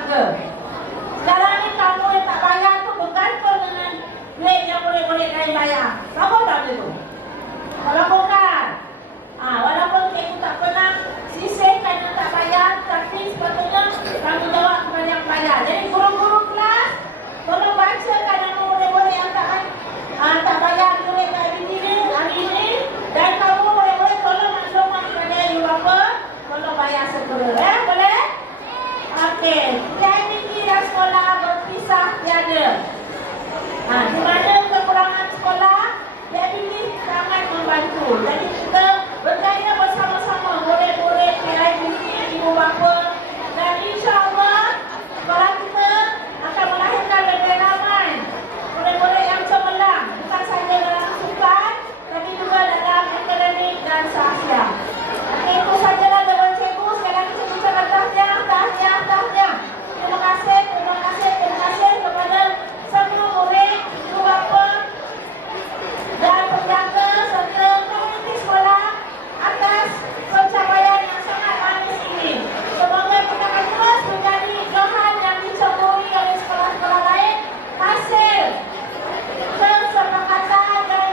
tangga. Sekarang ni kamu yang tak bayar tu bergantung dengan duit yang boleh-boleh kalian bayar. Sama tak itu? Kalau bukan, walaupun cikgu tak pernah sisihkan yang tak bayar, tapi sepatutnya tanggungjawab kepada yang bayar. Jadi guru-guru kelas, tolong bacakan yang boleh-boleh yang tak bayar duit hari ini, dan kamu boleh-boleh tolong maklumat kepada ibu bapa, tolong bayar segera. Boleh? Okey. PIBT dan sekolah berpisah tiada. Di mana kekurangan sekolah, PIBT sangat membantu. Jadi kita berjaya bersama-sama murid-murid PIBT, ibu bapa, dan insya-Allah sekolah kita akan melahirkan lebih ramai murid-murid yang cemerlang, bukan sahaja dalam sukan, tapi juga dalam akademik dan sahsia. Okey, itu sajalah dari cikgu. Sekali lagi cikgu ucapkan tahniah. Terima kasih kepada semua murid, ibu bapa dan penjaga serta komuniti sekolah atas pencapaian yang sangat manis ini. Semoga kita akan terus menjadi johan yang dicemuri oleh sekolah-sekolah lain, hasil kesepakatan dan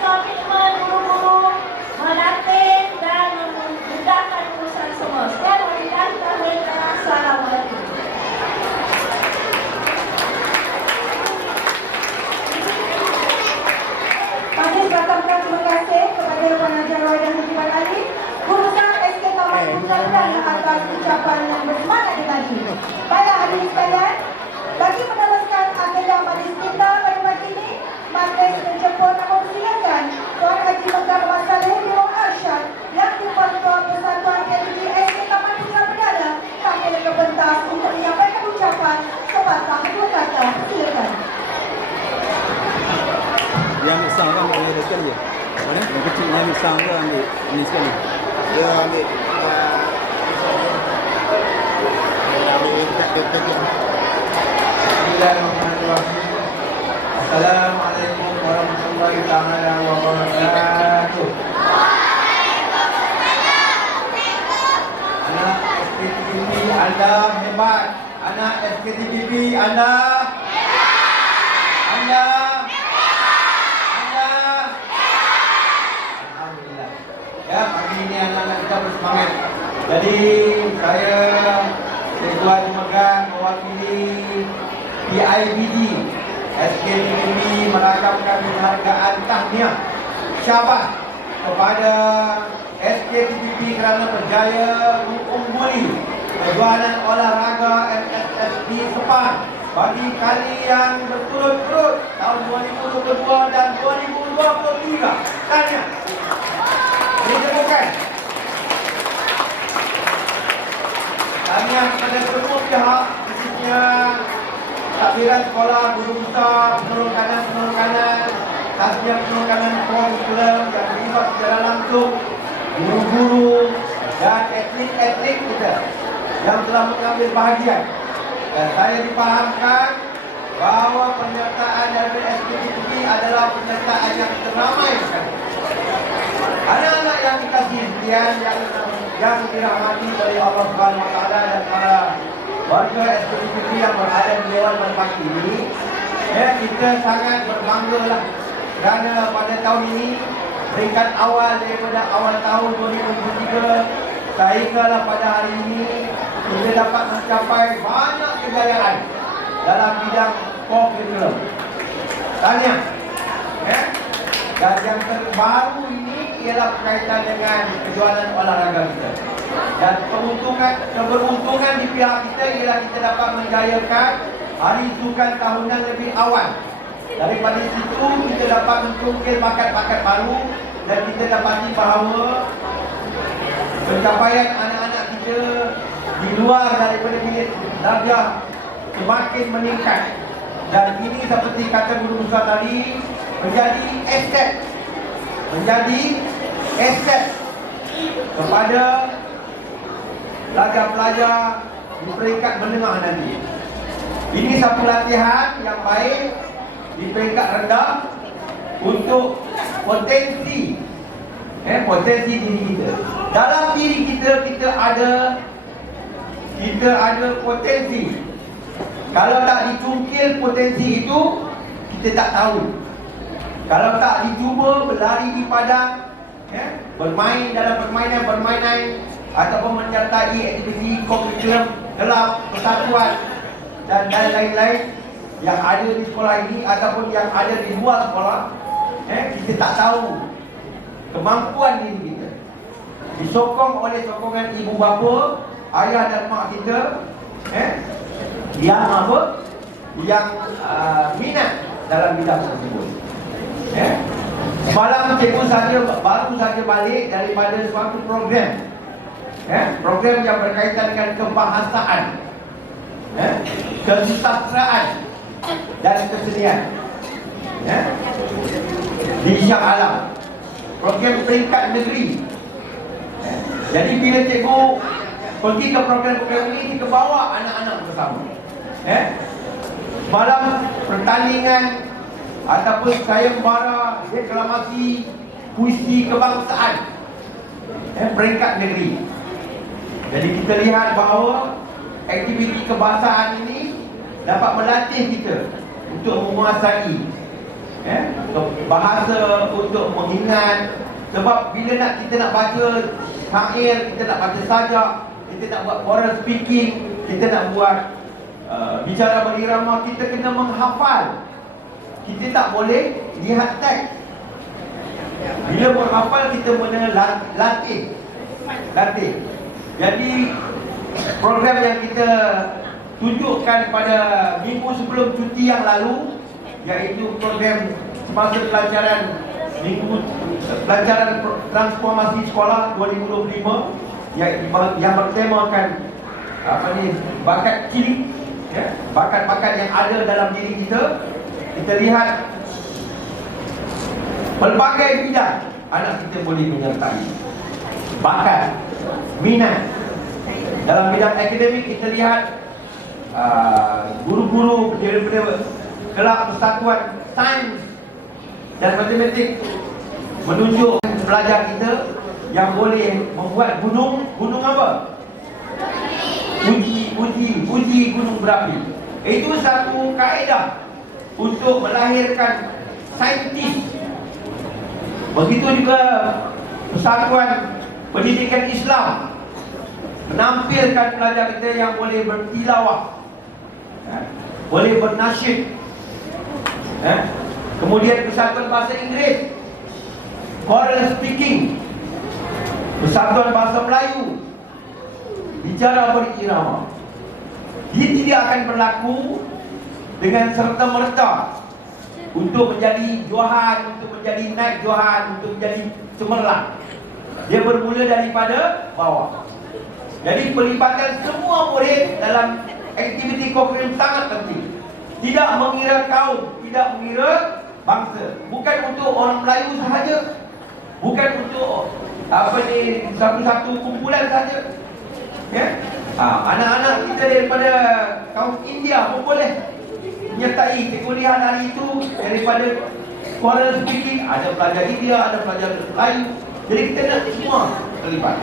komitmen guru-guru melatih dan memudahkan urusan semua. Sekian, wabillahi taufiq. Assalamualaikum. Terima kasih kepada pengajar Waidah Hujiman Ali, Guru Besar SK Taman Bundaran atas ucapan yang bersemangat tadi. Baiklah hadirin sekalian, bagi meneruskan agenda majlis kita pada pagi ini, majlis menjemput atau persilakan Tuan Haji Mekar Masaleh Dewan Arsyad yang Ketua Persatuan PIBT SK Taman Bundaran tampil ke pentas untuk menyampaikan ucapan sepatah dua kata. Silakan. Yang besar kan ambil sekali je. Mana? Yang kecil yang besar ke ambil ini sekali? Dia ambil Bismillahirrahmanirrahim. Assalamualaikum warahmatullahi taala wabarakatuh. Anak SKTPB anda hebat. Anak SKTPB anda hebat. Ya, pagi ini anak-anak kita bersemangat. Jadi saya Cikgu Haji Mekar mewakili PIBT SKTPB merakamkan penghargaan tahniah syabas kepada SKTPB kerana berjaya mengungguli kejuaraan olahraga MSSB Sepang bagi kali yang berturut-turut tahun 2022 dan 2023. Tahniah. Ditemukan. Tahniah kepada semua pihak, khususnya takbiran sekolah, guru besar, penurun kanan, tasbih penurun kanan kurikuler yang terlibat secara langsung, guru-guru dan atlet-atlet kita yang telah mengambil bahagian. Dan saya dipahamkan bahawa penyertaan dari SKTPB adalah penyertaan yang teramai sekali. Anak-anak yang dikasihi sekalian yang dirahmati oleh Allah Subhanahu Wa Taala dan para warga SKTPB yang berada di Dewan pada pagi ini, kita sangat berbanggalah kerana pada tahun ini peringkat awal daripada awal tahun 2023 sehinggalah pada hari ini kita dapat mencapai banyak kejayaan dalam bidang curriculum. Tahniah. Dan yang terbaru ini ialah berkaitan dengan kejuaraan olahraga kita. Dan keberuntungan di pihak kita ialah kita dapat menjayakan Hari Sukan tahunan lebih awal. Daripada situ kita dapat mencungkil bakat-bakat baru dan kita dapati bahawa pencapaian anak-anak kita di luar daripada bilik darjah semakin meningkat. Dan ini seperti kata guru besar tadi, menjadi aset kepada pelajar-pelajar di peringkat menengah nanti. Ini satu latihan yang baik di peringkat rendah untuk potensi diri kita. Dalam diri kita ada kita ada potensi. Kalau tak dicungkil potensi itu, kita tak tahu. Kalau tak dicuba berlari di padang, bermain dalam permainan ataupun menyertai aktiviti kurikulum gelap, persatuan dan lain-lain yang ada di sekolah ini ataupun yang ada di luar sekolah, kita tak tahu kemampuan diri kita. Disokong oleh sokongan ibu bapa, ayah dan mak kita, yang apa? Yang minat dalam bidang tersebut. Semalam cikgu baru saja balik daripada suatu program, program yang berkaitan dengan kebahasaan, kesusastraan dan kesenian, di Shah Alam, program peringkat negeri. Jadi bila cikgu pergi ke program-program ini, kita bawa anak-anak bersama. Semalam pertandingan ataupun sayembara deklamasi puisi kebangsaan, peringkat negeri. Jadi kita lihat bahawa aktiviti kebahasaan ini dapat melatih kita untuk menguasai bahasa, untuk mengingat. Sebab bila kita nak baca syair, kita nak baca sajak, kita nak buat oral speaking, kita nak buat bicara berirama, kita kena menghafal. Kita tak boleh lihat teks. Bila menghafal, kita kena latih. Jadi program yang kita tunjukkan pada minggu sebelum cuti yang lalu, iaitu program semasa pelajaran transformasi sekolah 2025, yang bertemakan bakat cilik, bakat-bakat yang ada dalam diri kita. Kita lihat pelbagai bidang anak kita boleh menyertai bakat, minat. Dalam bidang akademik kita lihat guru-guru daripada kelab persatuan sains dan matematik menunjuk pelajar kita yang boleh membuat gunung apa? Uji gunung berapi. Itu satu kaedah untuk melahirkan saintis. Begitu juga Persatuan Pendidikan Islam menampilkan pelajar kita yang boleh bertilawah, boleh bernasyid. Kemudian Persatuan Bahasa Inggeris, oral speaking. Persatuan Bahasa Melayu, bicara berirama. Dia tidak akan berlaku dengan serta-merta untuk menjadi johan, untuk menjadi naik johan, untuk menjadi cemerlang. Dia bermula daripada bawah. Jadi pelibatan semua murid dalam aktiviti kurikulum sangat penting. Tidak mengira kaum, tidak mengira bangsa. Bukan untuk orang Melayu sahaja, bukan untuk satu-satu kumpulan sahaja. Anak-anak kita daripada kaum India pun boleh menyertai. Cikgu lihat hari itu daripada oral speaking, ada pelajar India, ada pelajar Melayu. Jadi kita nak semua terlibat.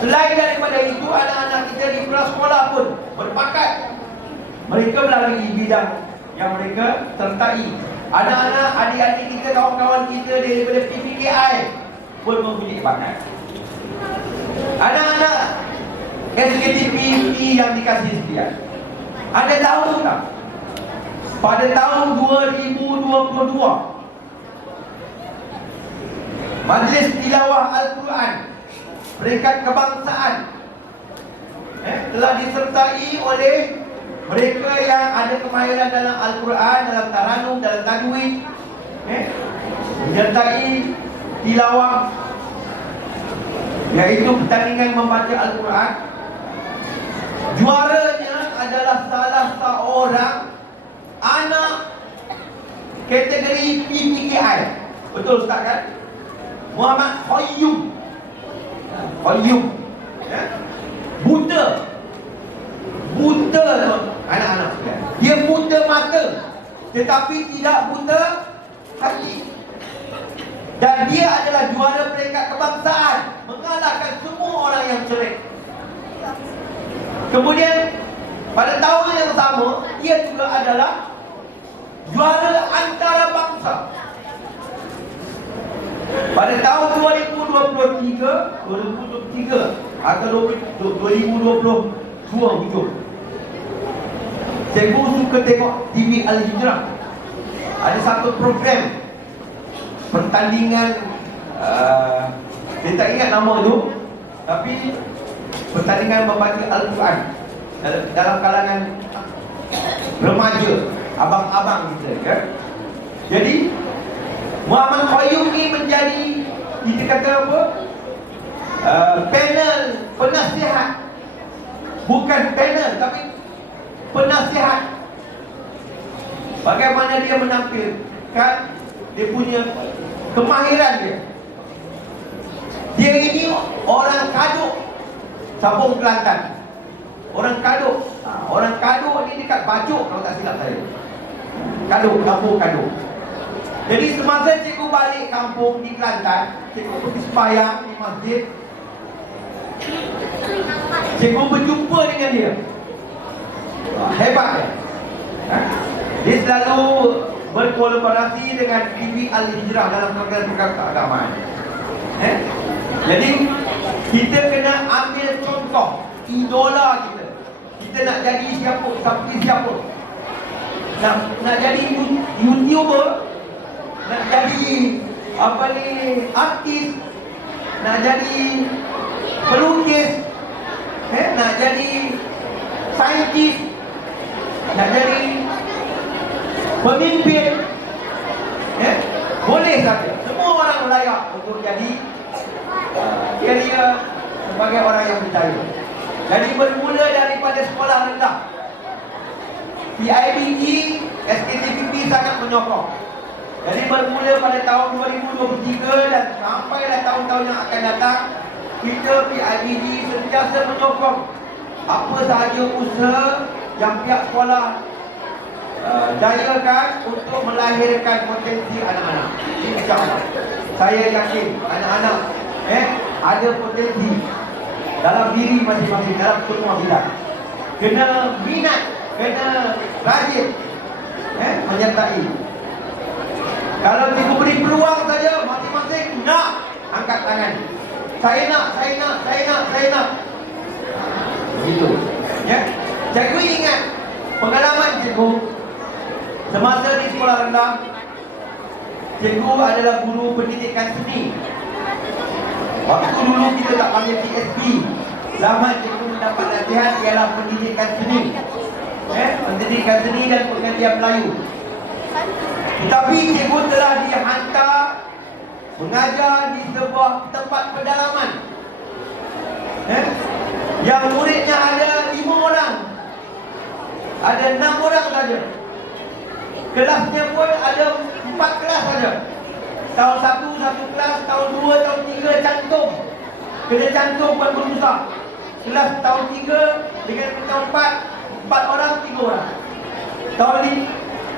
Selain daripada itu, anak-anak kita di prasekolah pun berbakat. Mereka melalui bidang yang mereka sertai. Anak-anak, adik-adik kita, kawan-kawan kita daripada PPKI pun mempunyai bakat. Anak-anak SKTPP yang dikasih sekian, Anda tahu tak? Pada tahun 2022, Majlis Tilawah Al-Quran peringkat kebangsaan telah disertai oleh mereka yang ada kemahiran dalam Al-Quran, dalam taranum, dalam tajwid, menyertai tilawah, iaitu pertandingan membaca Al-Quran. Juaranya adalah salah seorang anak kategori PPKI. Betul Ustaz kan? Muhammad Qayyum. Buta anak-anak. Dia buta mata, tetapi tidak buta hati. Dan dia adalah juara peringkat kebangsaan, mengalahkan semua orang yang cerik. Kemudian pada tahun yang sama, ia juga adalah juara antarabangsa. Pada tahun 2023 atau 2022 hujung, cikgu suka tengok TV Al-Hijrah. Ada satu program pertandingan, saya tak ingat nama tu, tapi pertandingan membaca Al-Quran dalam kalangan remaja, abang-abang kita, kan? Jadi Muhammad Qayyum ni menjadi, kita kata apa, panel penasihat. Bukan panel, tapi penasihat. Bagaimana dia menampilkan dia punya kemahiran dia. Dia ini orang Kaduk, Sabung Kelantan. Orang Kaduk. Orang Kaduk ni dekat Bajuk kalau tak silap saya. Kaduk, kampung Kaduk. Jadi semasa cikgu balik kampung di Kelantan, cikgu pergi sembahyang di masjid. Cikgu berjumpa dengan dia. Hebat dia. Dia selalu berkolaborasi dengan TV Al-Hijrah dalam program-program keagamaan. Jadi kita kena ambil contoh idola kita. Kita nak jadi siapa, seperti siapa. Nak jadi YouTuber, nak jadi apa ni, artis, nak jadi pelukis, nak jadi saintis, nak jadi pemimpin, boleh saja. Semua orang layak untuk jadi career sebagai orang yang berjaya. Jadi bermula daripada sekolah rendah. PIBG, SKTPP sangat menyokong. Jadi bermula pada tahun 2023 dan sampailah tahun-tahun yang akan datang, kita PIBG sentiasa menyokong apa sahaja usaha yang pihak sekolah dayakan untuk melahirkan potensi anak-anak. InsyaAllah, saya yakin anak-anak ada potensi dalam diri masing-masing, dalam semua bidang. Kena minat, kena rajin menyertai. Kalau cikgu beri peluang saja, masing-masing nak angkat tangan. Saya nak. Begitu. Ya. Cikgu ingat pengalaman cikgu semasa di sekolah rendah. Cikgu adalah guru pendidikan seni. Waktu dulu kita tak panggil PSP. Zaman cikgu mendapat nasihat ialah pendidikan seni. Pendidikan seni dan pengajian Melayu. Tetapi cikgu telah dihantar mengajar di sebuah tempat pedalaman, yang muridnya ada 5 orang, ada 6 orang saja. Kelasnya pun ada 4 kelas saja. Tahun 1 satu kelas, tahun 2, tahun 3 cantum. Kena cantum pun berusaha. Kelas tahun 3 dengan tahun 4 orang, 3 orang. Tahun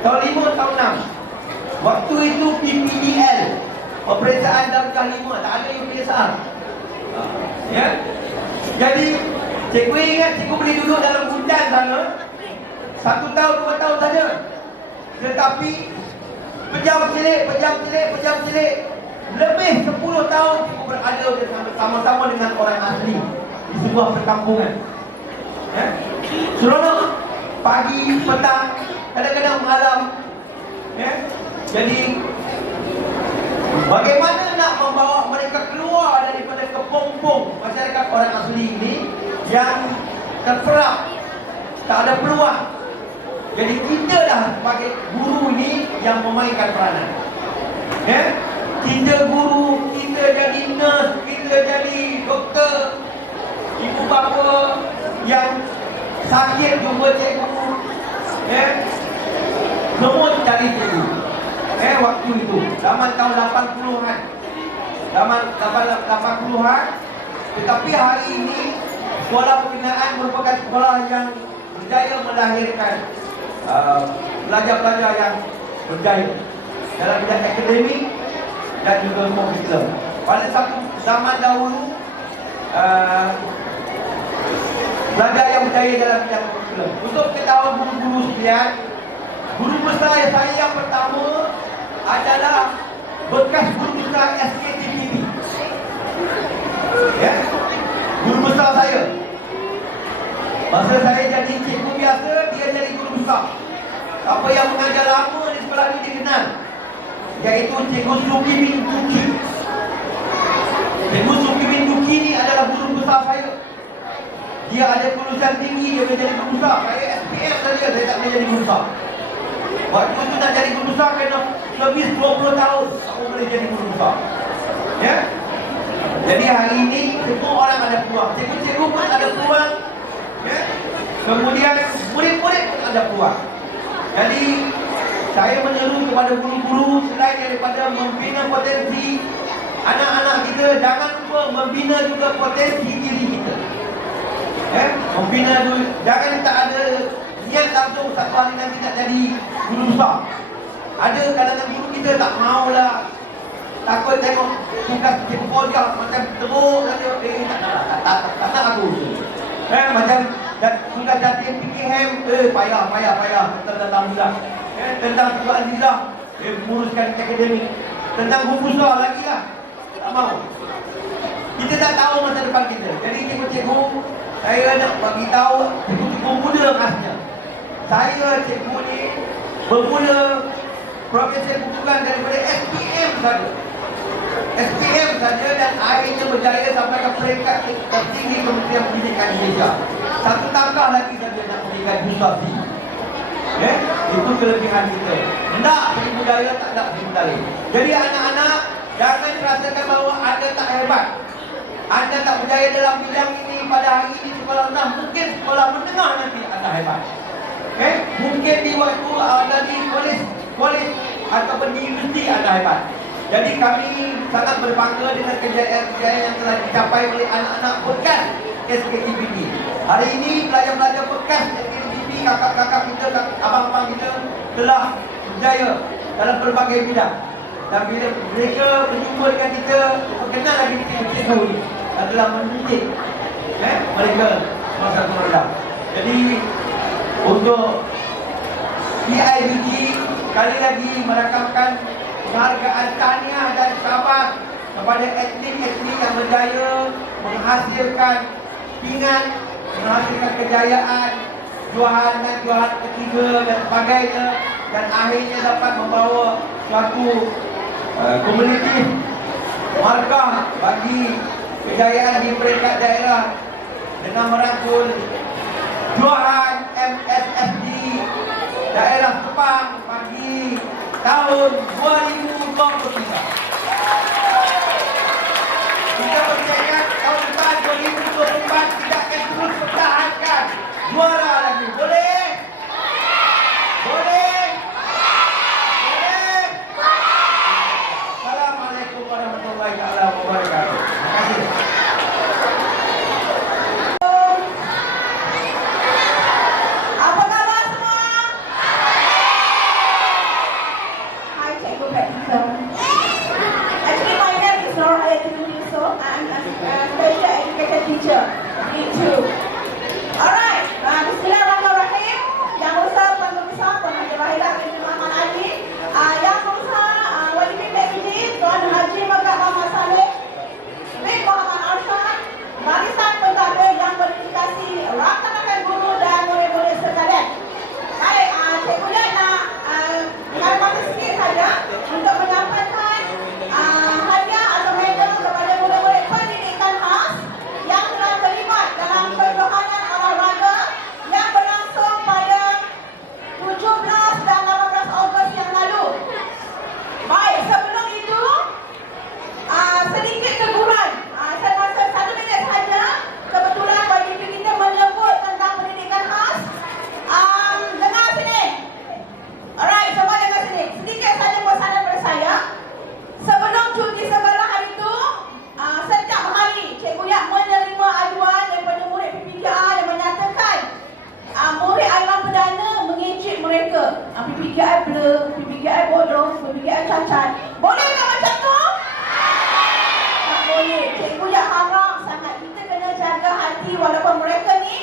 5, tahun 6. Waktu itu PPDL, peperiksaan darjah 5, tak ada UPSR. Ya. Jadi cikgu ingat cikgu boleh duduk dalam hujan sana 1 tahun, 2 tahun saja. Tetapi pejam cilik lebih 10 tahun cikgu berada bersama-sama dengan orang asli di sebuah perkampungan. Seronok pagi, petang, kadang-kadang malam. Jadi bagaimana nak membawa mereka keluar daripada kepompong masyarakat orang asli ini yang terperap, tak ada peluang. Jadi kita dah sebagai guru ini yang memainkan peranan. Kita guru, kita jadi nurse, kita jadi doktor, ibu bapa yang sakit jumpa cikgu, semua cari cikgu. Waktu itu zaman tahun 80-an, zaman 80-an. Tetapi hari ini sekolah pembinaan merupakan sekolah yang berjaya melahirkan pelajar-pelajar yang berjaya dalam bidang akademik dan juga komputer. Pada satu zaman dahulu pelajar yang berjaya dalam bidang kurikulum. Untuk ketahuan guru-guru sekalian, guru besar saya yang pertama adalah bekas guru besar SKTPB. Ya, guru besar saya. Masa saya jadi cikgu biasa, dia jadi guru besar. Apa yang mengajar lama di sekolah ini dikenal, iaitu Cikgu Suki bin Duki. Cikgu Suki bin Duki ni adalah guru besar saya. Dia ada kelulusan tinggi, dia boleh jadi guru besar. Saya SPM saja, saya tak boleh jadi guru besar. Waktu itu nak jadi guru besar kena lebih 20 tahun aku boleh jadi guru besar. Ya. Jadi hari ini semua orang ada peluang. Cikgu-cikgu pun ada peluang. Ya. Kemudian murid-murid pun ada peluang. Jadi saya menyeru kepada guru-guru selain daripada membina potensi anak-anak kita, jangan lupa membina juga potensi diri kita. Membina dulu, jangan tak ada niat langsung satu hari nanti nak jadi guru besar. Ada kalangan guru kita tak maulah, takut tengok tugas cikgu pojok macam teruk saja, tak nak aku. Macam tugas jatim PKM, payah tentang budak. Tentang tugas Azizah, menguruskan akademik. Tentang guru besar lagi lah, tak mau. Kita tak tahu masa depan kita. Jadi cikgu-cikgu, saya nak bagi tahu cikgu-cikgu muda khasnya. Saya cikgu ni bermula profesi bukan daripada SPM saja. SPM saja dan akhirnya berjaya sampai ke peringkat tertinggi Kementerian Pendidikan Malaysia. Satu tangkah lagi saja nak memberikan justasi. Itu kelebihan kita. Nak segi budaya, tak nak segi budaya. Jadi anak-anak, jangan rasakan bahawa anda tak hebat. Anda tak berjaya dalam bidang ini pada hari ini sekolah rendah, mungkin sekolah menengah nanti anda hebat. Mungkin di waktu anda di kolej ataupun di universiti anda hebat. Jadi kami sangat berbangga dengan kejayaan-kejayaan yang telah dicapai oleh anak-anak bekas SKTPB. Hari ini pelajar-pelajar bekas SKTPB, kakak-kakak kita, abang-abang kita telah berjaya dalam berbagai bidang. Dan bila mereka berjumpa dengan kita, kenal lagi cikgu ini adalah mendidik mereka masa rendah. Jadi untuk PIBG kali lagi merakamkan penghargaan tahniah dan selamat kepada atlet-atlet yang berjaya menghasilkan pingat, menghasilkan kejayaan, juaran ketiga dan sebagainya, dan akhirnya dapat membawa suatu komuniti markah bagi kejayaan di peringkat daerah dengan merangkul juaran MSSD daerah Sepang bagi tahun 2023. Kita percaya tahun depan 2024 kita akan terus pertahankan juara lagi. Boleh? Boleh? Boleh? Assalamualaikum warahmatullahi wabarakatuh. Terima kasih. Actually, my name is Nora Ayatullah. I'm a special educated teacher. Grade 2. Alright, bismillahirrahmanirrahim. Yang berusaha Pengurusan Pengajar Wahidah Binti Muhammad Ali, yang berusaha Wali PPIJ Tuan Haji Megat Muhammad Saleh bin Muhammad Arsyad, barisan pentadbir yang berdedikasi, rakan-rakan guru dan murid-murid sekalian. Baik, cikgu Len nak mengambil masa sikit saja untuk menyampaikan hadiah atau medal kepada murid-murid pendidikan khas yang telah terlibat dalam perjohanan olahraga yang berlangsung pada 17 dan 18 Ogos yang lalu. Baik, sebelum itu sedikit teguran. Saya rasa 1 minit saja. Kebetulan bagi kita menyebut tentang pendidikan khas. Dengar sini. Alright, semua dengar sini. Sedikit saja pesanan pada saya. Sebelum cuti sekolah hari itu, setiap hari Cikgu Yap menerima aduan daripada murid PPKI yang menyatakan murid aiman perdana mengejek mereka. PPKI blur, PPKI bodoh, PPKI cacat. Boleh tak macam tu? Tak boleh. Cikgu Yap harap sangat kita kena jaga hati walaupun mereka ni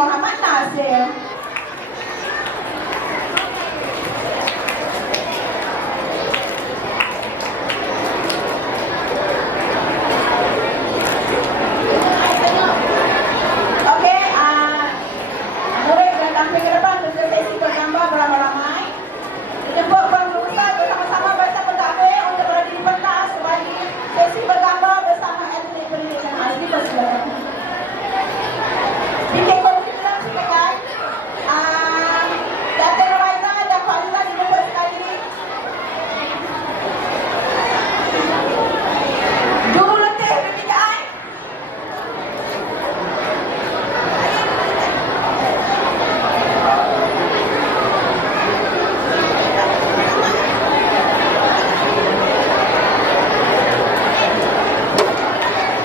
Muhammad Nasir. Okey, murid dan tampil ke depan untuk sesi bergambar beramai-ramai. Dijemput Puan Guru Besar bersama-sama baca pendakwah untuk berada di pentas bagi sesi bergambar bersama atlet pendidikan asli persilakan. Bikin komputer silakan. Datin Rawaita dan Faiza dijemput sekali. Juru letih pertigaan.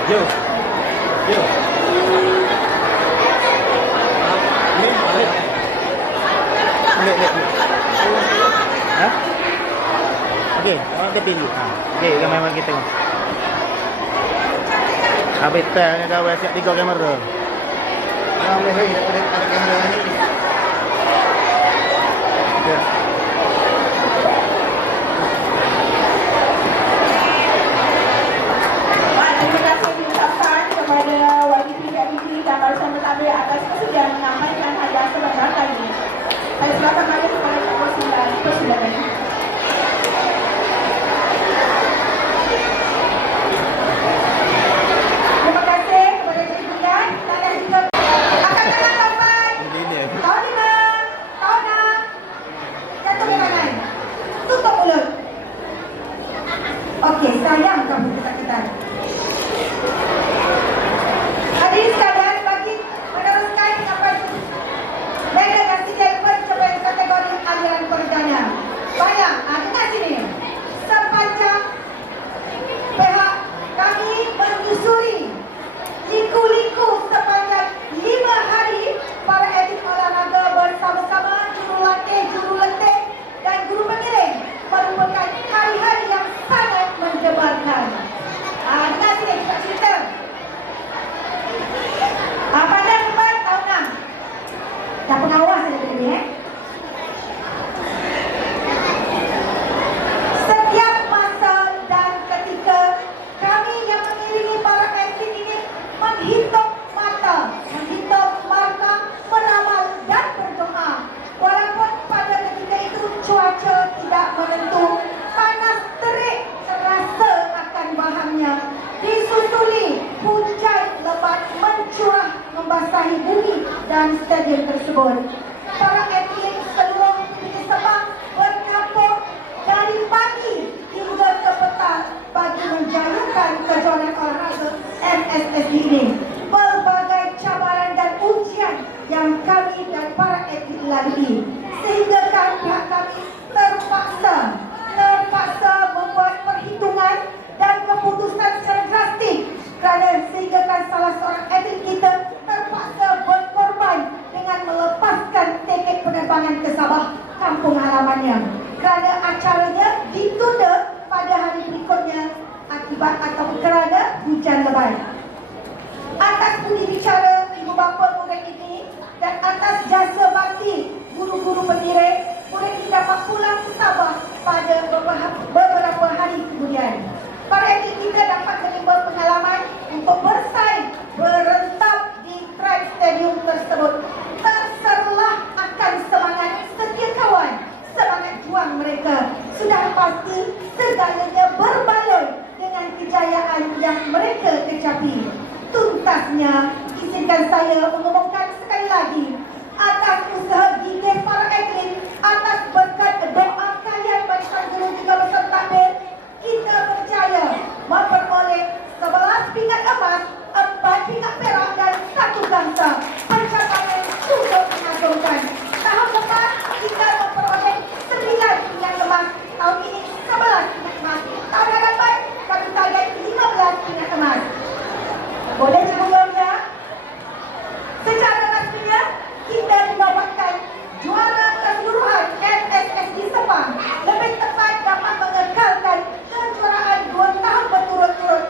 Yo. Yo. Ni balik. Ha? Okey, orang tepi dulu. Okey, gambar mari kita tengok. Habis tanya kau siap 3 kamera. Yang boleh ada kamera ni. Ya. Terima kasih diucapkan kepada YDP dan Barisan Bertabir atas kesediaan menyampaikan hadiah sebenarnya kali ini. Saya silakan lagi kepada Ketua Sembilan. Persilakan. Terima kasih kepada Tuan dan juga akan tangan sampai. Ini dia. Tahun 5, tahun 6. Jatuhkan tangan. Tutup mulut. Okey, sayang kamu ketat-ketat. Hadirin sekalian, bagi meneruskan sampai mereka yang tidak mencapai kategori aliran perdana. Bayang, dengar sini. Sepanjang pihak kami menyusuri liku-liku sepanjang 5 hari para atlet olahraga bersama-sama juru letih dan guru pengiring merupakan hari-hari yang sangat mendebarkan. Dengar sini kita cerita. Pada lepas tahun 6 dah pengawas ada tadi Setiap masa dan ketika kami yang mengiringi para atlet ini menghitung mata, menghitung markah, meramal dan berdoa. Walaupun pada ketika itu cuaca tidak menentu, panas terik terasa akan bahannya. Disusuli hujan lebat mencurah membasahi bumi dan stadium tersebut. Para atlet seluruh Negeri Sabah berkampung dari pagi hingga ke petang bagi menjalankan kejuaraan olahraga MSSD ini. Pelbagai cabaran dan ujian yang kami dan para atlet lalui, sehingga pihak kami terpaksa membuat perhitungan dan keputusan secara drastik kerana sehingga salah seorang atlet kita terpaksa berkorban dengan melepaskan tiket penerbangan ke Sabah, kampung halamannya, kerana acaranya ditunda pada hari berikutnya akibat atau kerana hujan lebat. Atas budi bicara ibu bapa murid ini dan atas jasa bakti guru-guru pendidik, murid ini dapat pulang ke Sabah pada beberapa hari kemudian. Para atlet kita dapat menerima pengalaman untuk bersaing berentap di Trans Stadium tersebut. Terserlah akan semangat setia kawan, semangat juang mereka. Sudah pasti segalanya berbaloi dengan kejayaan yang mereka kecapi. Tuntasnya, izinkan saya mengumumkan sekali lagi, atas usaha gigih para atlet, atas berkat doa kalian Barisan Guru juga beserta takbir, kita berjaya memperoleh 11 pingat emas, 4 pingat perak dan 1 gangsa. Pencapaian sungguh mengagumkan. Tahun depan kita memperoleh 9 pingat emas. Tahun ini 11 pingat emas. Tahun hadapan kami target 15 pingat emas. Boleh sebelumnya? Secara rasminya kita dinobatkan juara keseluruhan MSSD Sepang. Lebih tepat dapat mengekalkan kejuaraan 2 tahun berturut-turut.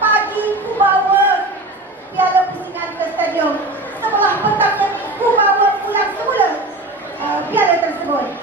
Pagi ku bawa piala pusingan ke stadium. Sebelah petangnya piala tersebut.